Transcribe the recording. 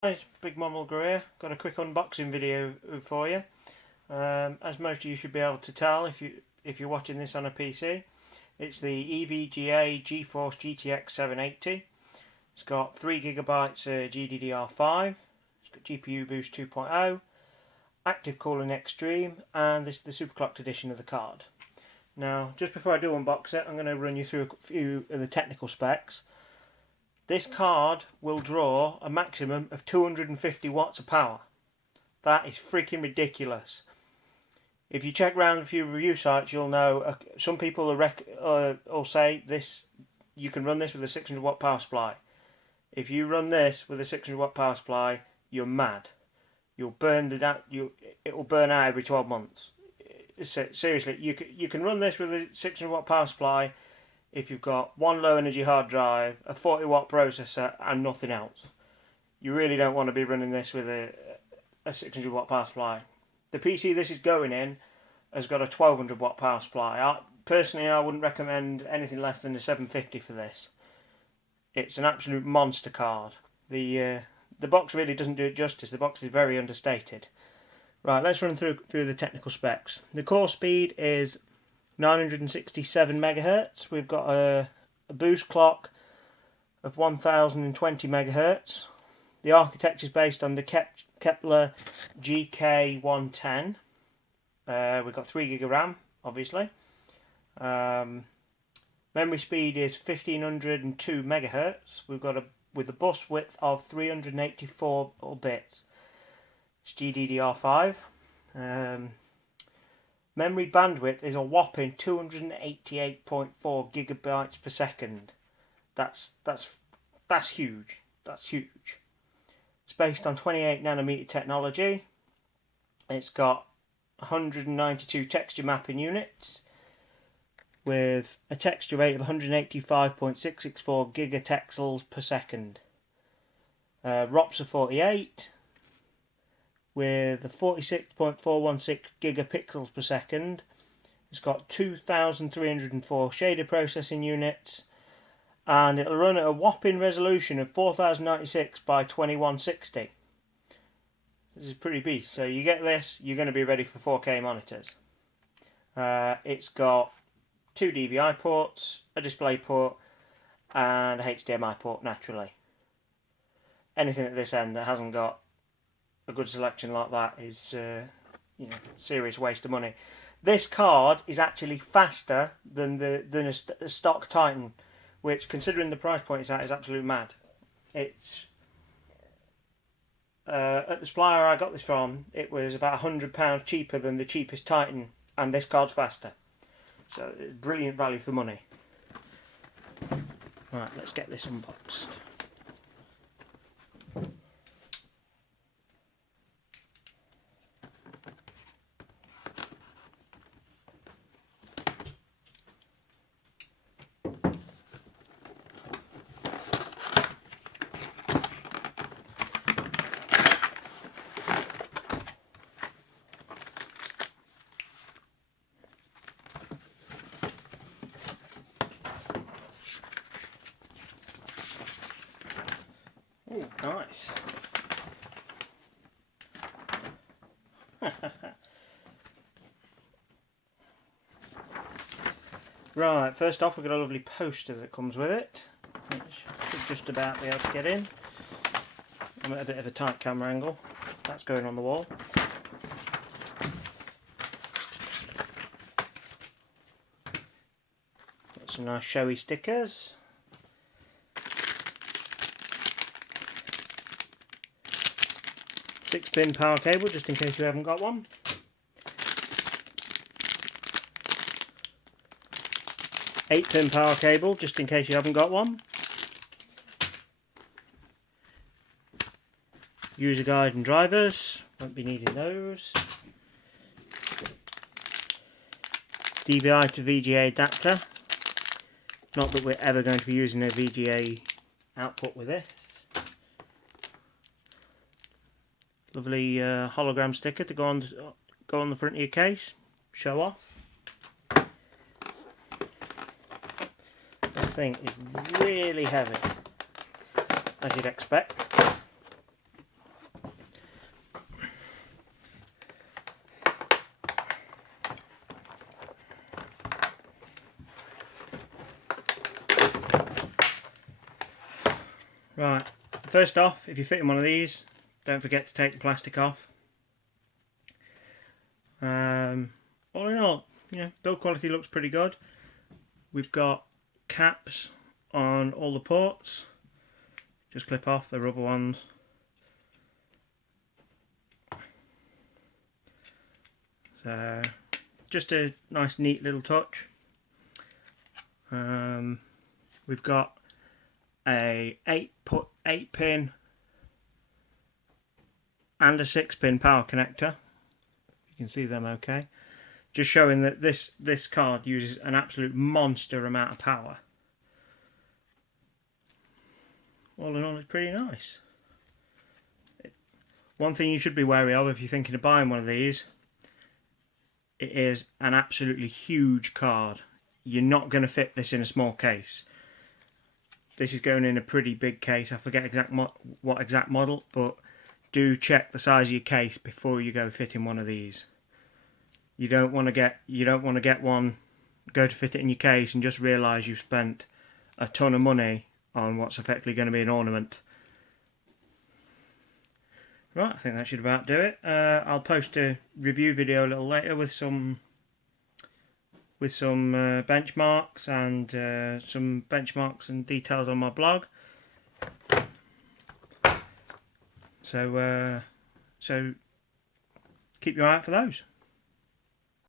Hi, it's Big Momulger here. Got a quick unboxing video for you. As most of you should be able to tell if you're watching this on a PC, it's the EVGA GeForce GTX 780. It's got 3GB GDDR5. It's got GPU Boost 2.0, Active Cooling Extreme, and this is the superclocked edition of the card. Now, just before I do unbox it, I'm going to run you through a few of the technical specs. This card will draw a maximum of 250 watts of power. That is freaking ridiculous. If you check around a few review sites, you'll know some people will say this. You can run this with a 600 watt power supply. If you run this with a 600 watt power supply, you're mad. You'll burn it will burn out every 12 months. Seriously, you can run this with a 600 watt power supply if you've got one low energy hard drive, a 40 watt processor and nothing else. You really don't want to be running this with a 600 watt power supply. The PC this is going in has got a 1200 watt power supply. Personally, I wouldn't recommend anything less than a 750 for this. It's an absolute monster card. The box really doesn't do it justice. The box is very understated. Right, let's run through the technical specs. The core speed is 967 megahertz. We've got a boost clock of 1020 megahertz. The architecture is based on the Kepler GK110. We've got 3GB RAM, obviously. Memory speed is 1502 megahertz. We've got with a bus width of 384 bits. It's GDDR5. Memory bandwidth is a whopping 288.4 gigabytes per second. That's huge. That's huge. It's based on 28 nanometer technology. It's got 192 texture mapping units with a texture rate of 185.664 gigatexels per second. ROPS are 48. With a 46.416 gigapixels per second. It's got 2,304 shader processing units, and it'll run at a whopping resolution of 4096 by 2160. This is pretty beast. So you get this, you're going to be ready for 4K monitors. It's got 2 DVI ports, a display port, and a HDMI port naturally. Anything at this end that hasn't got a good selection like that is serious waste of money. This card is actually faster than a stock Titan, which, considering the price point it's at, is absolutely mad. It's at the supplier I got this from, it was about £100 cheaper than the cheapest Titan, and this card's faster. So it's brilliant value for money. Right, let's get this unboxed. Oh, nice. Right, first off we've got a lovely poster that comes with it, which should just about be able to get in. I'm at a bit of a tight camera angle. That's going on the wall. Got some nice showy stickers. Six-pin power cable, just in case you haven't got one. Eight-pin power cable, just in case you haven't got one. User guide and drivers, won't be needing those. DVI to VGA adapter. Not that we're ever going to be using a VGA output with this. Lovely hologram sticker to go on the front of your case. Show off. This thing is really heavy, as you'd expect. First off, if you're fitting one of these, don't forget to take the plastic off. All in all, build quality looks pretty good. We've got caps on all the ports. Just clip off the rubber ones. So just a nice neat little touch. We've got a 8 pin and a 6 pin power connector. You can see them okay. Just showing that this card uses an absolute monster amount of power. All in all, it's pretty nice. One thing you should be wary of if you're thinking of buying one of these, it is an absolutely huge card. You're not going to fit this in a small case. This is going in a pretty big case. I forget what exact model, but do check the size of your case before you go fitting one of these. You don't want to get one, go to fit it in your case and just realise you've spent a ton of money on what's effectively going to be an ornament. Right, I think that should about do it. I'll post a review video a little later with some benchmarks and details on my blog. So keep your eye out for those.